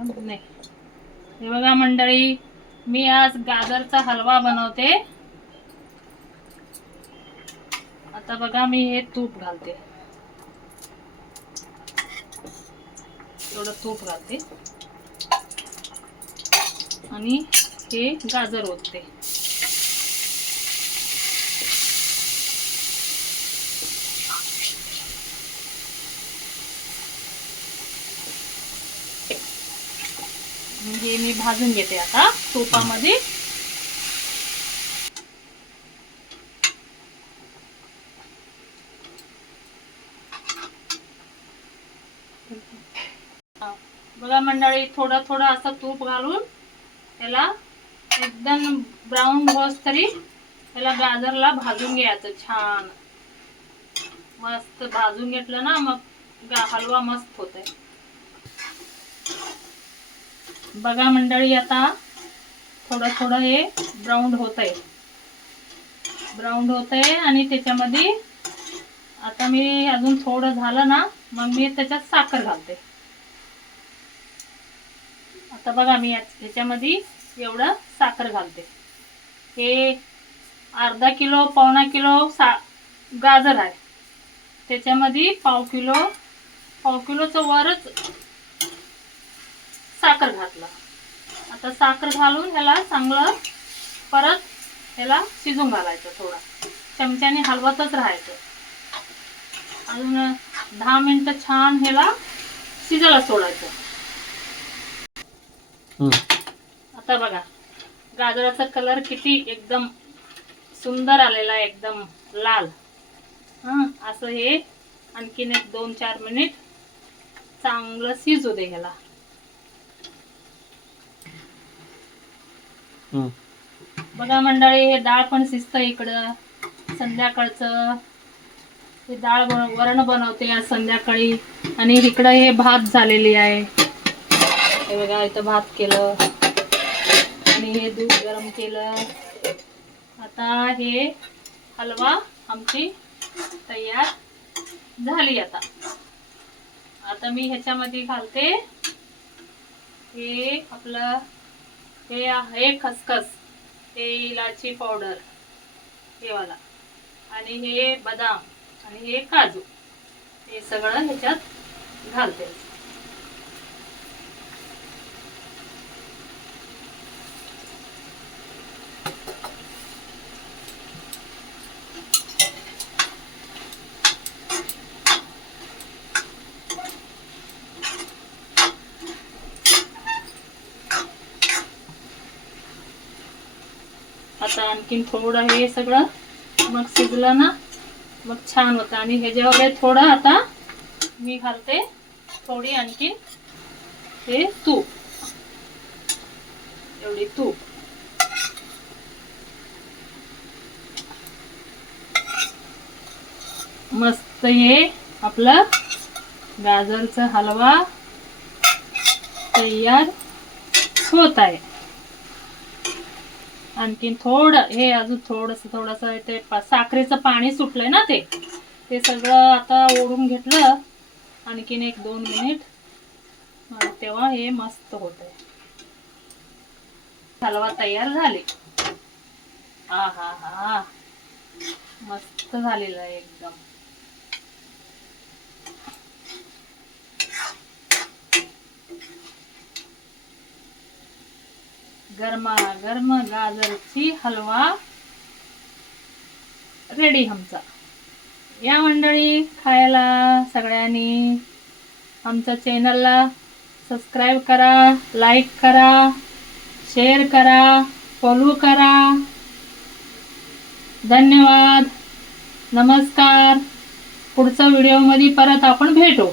नाही. हे बघा मंडळी मी आज गाजरचा हलवा बनवते. आता बघा मी हे तूप घालते. थोडं तूप घालते. आणि हे गाजर ओतते. म्हणजे मी भाजून घेते आता तुपामध्ये. बघा मंडळी थोडा थोडा असा तूप घालून त्याला एकदम ब्राऊन बस तरी त्याला गाजरला भाजून घ्यायचं छान. मस्त भाजून घेतलं ना मग हलवा मस्त होतंय. बघा मंडळी आता थोडं थोडं हे ब्राऊन होत आहे ब्राऊन होत आहे आणि त्याच्यामध्ये आता मी अजून थोडं झालं ना मग मी त्याच्यात साखर घालते. आता बघा मी याच्यामध्ये एवढं साखर घालते. हे अर्धा किलो पावणा किलो सा गाजर आहे. त्याच्यामध्ये पाव किलो पाव किलोचं वरच साखर घातलं. आता साखर घालून ह्याला चांगलं परत ह्याला शिजून घालायचं थोडा. चमच्याने हलवतच राहायचं. अजून दहा मिनिटं छान ह्याला शिजायला सोडायचं. आता बघा गाजराचा कलर किती एकदम सुंदर आलेला आहे एकदम लाल. हं असं हे आणखीन एक दोन चार मिनिट चांगलं शिजू दे ह्याला. बघा मंडळी हे डाळ पण शिजतं इकडं. संध्याकाळचं हे डाळ वरण बनवते आज संध्याकाळी. आणि इकडं हे भात झालेली आहे. हे बघा इथं भात केलं. आणि हे दूध गरम केलं. आता हे हलवा आमची तयार झाली आता. आता मी ह्याच्यामध्ये घालते. हे आपलं हे आहे खसखस हे इलाची पावडर हे वाला. आणि हे बदाम आणि हे काजू. हे सगळं ह्याच्यात घालते. आता आणखीन थोडं हे सगळं मग शिजलं ना मग छान होतं. आणि ह्याच्यावर थोडं आता मी घालते थोडी आणखीन हे तूप. एवढी तूप. मस्त हे आपलं गाजरचा हलवा तयार होत आहे. आणखीन थोडं हे अजून थोडस थोडस ते साखरेचं पाणी सुटलंय ना ते. ते सगळं आता ओढून घेतलं आणखीन एक दोन मिनिट. तेव्हा हे मस्त होत हलवा तयार झाले. हा हा हा मस्त झालेला एकदम. गरमा गरम गाजरची हलवा रेडी आमचा. या मंडळी खायला सगळ्यांनी आमच्या चॅनलला सबस्क्राईब करा लाईक करा शेअर करा फॉलो करा. धन्यवाद. नमस्कार. पुढचा व्हिडिओमध्ये परत आपण भेटू.